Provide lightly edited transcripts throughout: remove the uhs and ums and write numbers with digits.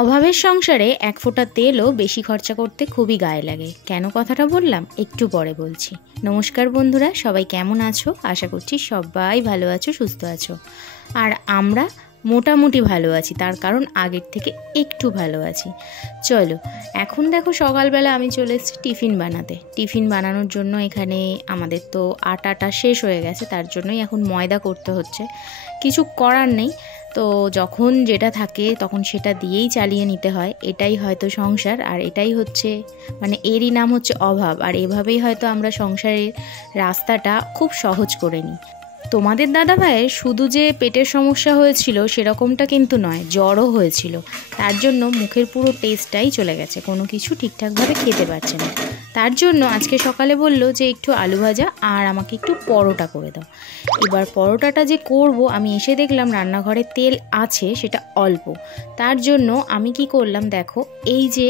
অভাবের সংসারে এক ফোঁটা তেলও বেশি খরচা করতে খুবই গায়ে লাগে। কেন কথাটা বললাম একটু পরে বলছি। নমস্কার বন্ধুরা, সবাই কেমন আছো? আশা করছি সবাই ভালো আছো, সুস্থ আছো। আর আমরা মোটামুটি ভালো আছি, তার কারণ আগের থেকে একটু ভালো আছি। চলো, এখন দেখো সকালবেলা আমি চলে এসেছি টিফিন বানাতে। টিফিন বানানোর জন্য এখানে আমাদের তো আটাটা শেষ হয়ে গেছে, তার জন্যই এখন ময়দা করতে হচ্ছে। কিছু করার নেই, তো যখন যেটা থাকে তখন সেটা দিয়েই চালিয়ে নিতে হয়। এটাই হয়তো সংসার, আর এটাই হচ্ছে মানে এরই নাম হচ্ছে অভাব। আর এভাবেই হয়তো আমরা সংসারের রাস্তাটা খুব সহজ করে নিই। তোমাদের দাদাভাইয়ের শুধু যে পেটের সমস্যা হয়েছিল সেরকমটা কিন্তু নয়, জ্বরও হয়েছিল। তার জন্য মুখের পুরো টেস্টটাই চলে গেছে, কোনো কিছু ঠিকঠাকভাবে খেতে পারছে না। তার জন্য আজকে সকালে বলল যে একটু আলু ভাজা আর আমাকে একটু পরোটা করে দাও। এবার পরোটাটা যে করব, আমি এসে দেখলাম রান্নাঘরে তেল আছে, সেটা অল্প। তার জন্য আমি কি করলাম দেখো, এই যে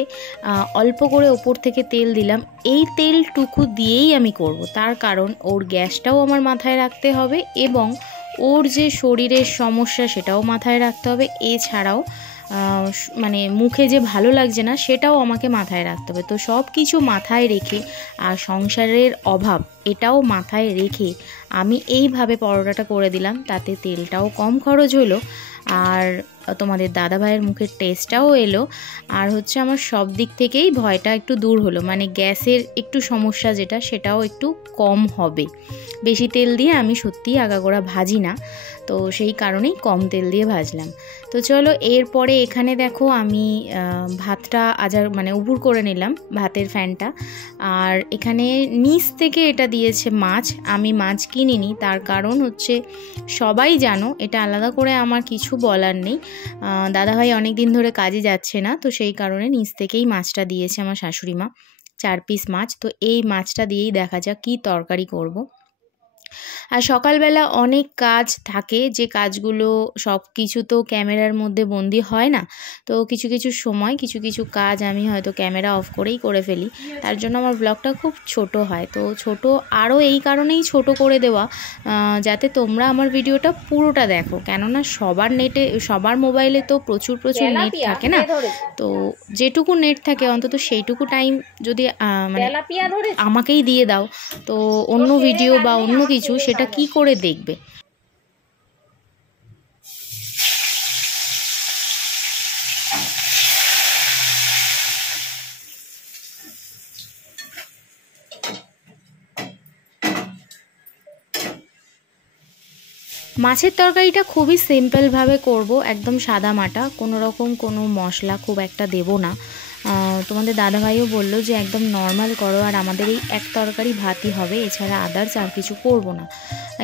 অল্প করে ওপর থেকে তেল দিলাম, এই তেলটুকু দিয়েই আমি করব। তার কারণ ওর গ্যাসটাও আমার মাথায় রাখতে হবে এবং ওর যে শরীরের সমস্যা সেটাও মাথায় রাখতে হবে। এছাড়াও মানে মুখে যে ভালো লাগছে না সেটাও আমাকে মাথায় রাখতে হবে। তো সব কিছু মাথায় রেখে আর সংসারের অভাব এটাও মাথায় রেখে আমি এইভাবে পরোটাটা করে দিলাম। তাতে তেলটাও কম খরচ হলো, আর তোমাদের দাদাভাইয়ের মুখের টেস্টটাও এলো, আর হচ্ছে আমার সব দিক থেকেই ভয়টা একটু দূর হলো। মানে গ্যাসের একটু সমস্যা যেটা, সেটাও একটু কম হবে। বেশি তেল দিয়ে আমি সত্যিই আগাগোড়া ভাজি না, তো সেই কারণেই কম তেল দিয়ে ভাজলাম। তো চলো, এরপরে এখানে দেখো আমি ভাতটা মানে উপুর করে নিলাম, ভাতের ফ্যানটা। আর এখানে নিচ থেকে এটা দিয়েছে মাছ। আমি মাছ কিনিনি, তার কারণ হচ্ছে সবাই জানো, এটা আলাদা করে আমার কিছু বলার নেই। দাদাভাই অনেক দিন ধরে কাজে যাচ্ছে না, তো সেই কারণে নিচ থেকেই মাছটা দিয়েছে আমার শাশুড়ি মা, 4 পিস মাছ। তো এই মাছটা দিয়েই দেখা যাক কী তরকারি করব। আর সকালবেলা অনেক কাজ থাকে, যে কাজগুলো সব কিছু তো ক্যামেরার মধ্যে বন্দি হয় না। তো কিছু কিছু সময় কিছু কিছু কাজ আমি হয়তো ক্যামেরা অফ করেই করে ফেলি, তার জন্য আমার ব্লগটা খুব ছোট হয়। তো ছোট আরও এই কারণেই ছোট করে দেওয়া, যাতে তোমরা আমার ভিডিওটা পুরোটা দেখো। কেননা সবার মোবাইলে তো প্রচুর নেট থাকে না, তো যেটুকু নেট থাকে অন্তত সেইটুকু টাইম যদি মানে আমাকেই দিয়ে দাও, তো অন্য ভিডিও বা অন্য কিছু সেটা কি করে দেখবে। মাছের তরকারিটা খুবই সিম্পলভাবে করব, একদম সাদা মাটা, কোনো মশলা খুব একটা দেব না। তোমাদের দাদাভাইও বললো যে একদম নর্মাল করো, আর আমাদের এই এক তরকারি ভাতই হবে, এছাড়া আদার্স আর কিছু করব না।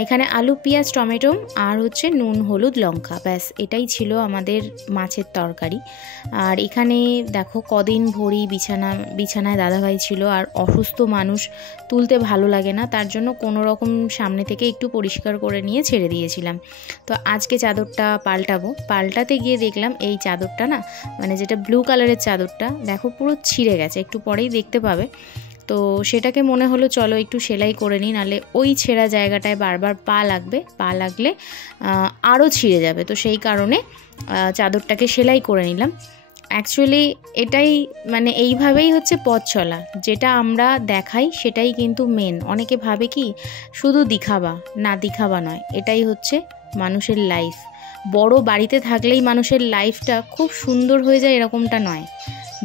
এখানে আলু, পেঁয়াজ, টমেটো আর হচ্ছে নুন, হলুদ, লঙ্কা, ব্যাস এটাই ছিল আমাদের মাছের তরকারি। আর এখানে দেখো কদিন ভরি বিছানায় দাদাভাই ছিল, আর অসুস্থ মানুষ তুলতে ভালো লাগে না, তার জন্য কোনো রকম সামনে থেকে একটু পরিষ্কার করে নিয়ে ছেড়ে দিয়েছিলাম। তো আজকে চাদরটা পাল্টাতে গিয়ে দেখলাম এই চাদরটা না, মানে যেটা ব্লু কালারের চাদরটা, দেখো পুরো ছিঁড়ে গেছে, একটু পরেই দেখতে পাবে। তো সেটাকে মনে হলো চলো একটু সেলাই করে নিই, নাহলে ওই ছেঁড়া জায়গাটায় বারবার পা লাগলে আরও ছিঁড়ে যাবে। তো সেই কারণে চাদরটাকে সেলাই করে নিলাম। অ্যাকচুয়ালি এটাই মানে এইভাবেই হচ্ছে পথ চলা, যেটা আমরা দেখাই সেটাই কিন্তু মেন। অনেকে ভাবে কি শুধু দিখাবা নয়, এটাই হচ্ছে মানুষের লাইফ। বড় বাড়িতে থাকলেই মানুষের লাইফটা খুব সুন্দর হয়ে যায় এরকমটা নয়।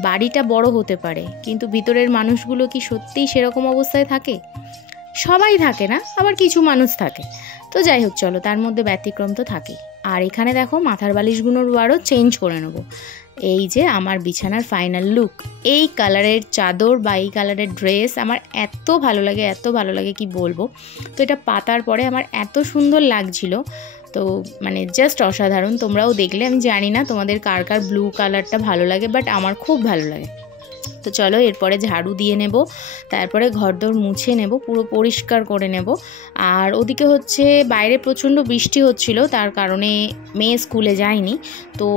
বাড়িটা বড় হতে পারে, কিন্তু ভিতরের মানুষগুলো কি সত্যিই সেরকম অবস্থায় থাকে? সবাই থাকে না, আবার কিছু মানুষ থাকে। তো যাই হোক, চলো, তার মধ্যে ব্যতিক্রম তো থাকেই। আর এখানে দেখো মাথার বালিশগুলোর আরও চেঞ্জ করে নেবো। এই যে আমার বিছানার ফাইনাল লুক, এই কালারের চাদর বা এই কালারের ড্রেস আমার এত ভালো লাগে কি বলবো। তো এটা পাতার পরে আমার এত সুন্দর লাগছিল, তো মানে জাস্ট অসাধারণ। তোমরাও দেখলে, আমি জানি না তোমাদের কার কার ব্লু কালারটা ভালো লাগে, বাট আমার খুব ভালো লাগে। তো চলো, এরপরে ঝাড়ু দিয়ে নেব, তারপরে ঘরদোর মুছে নেব, পুরো পরিষ্কার করে নেব। আর ওদিকে হচ্ছে বাইরে প্রচণ্ড বৃষ্টি হচ্ছিল, তার কারণে মেয়ে স্কুলে যায়নি, তো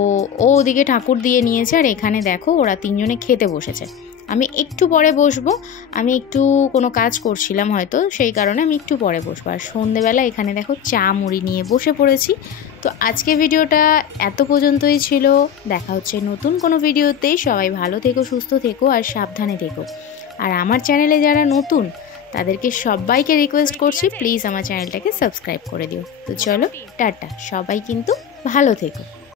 ও ওদিকে ঠাকুর দিয়ে নিয়েছে। আর এখানে দেখো ওরা তিনজনে খেতে বসেছে। আমি একটু পরে বসবো, আমি একটু কোনো কাজ করছিলাম হয়তো, সেই কারণে আমি একটু পরে বসবো। আর সন্ধেবেলা এখানে দেখো চা মুড়ি নিয়ে বসে পড়েছি। তো আজকে ভিডিওটা এত পর্যন্তই ছিল। দেখা হচ্ছে নতুন কোনো ভিডিওতে। সবাই ভালো থেকো, সুস্থ থেকো আর সাবধানে থেকো। আর আমার চ্যানেলে যারা নতুন তাদেরকে সবাইকে রিকোয়েস্ট করছি প্লিজ আমার চ্যানেলটাকে সাবস্ক্রাইব করে দিও। তো চলো টাটা, সবাই কিন্তু ভালো থেকো।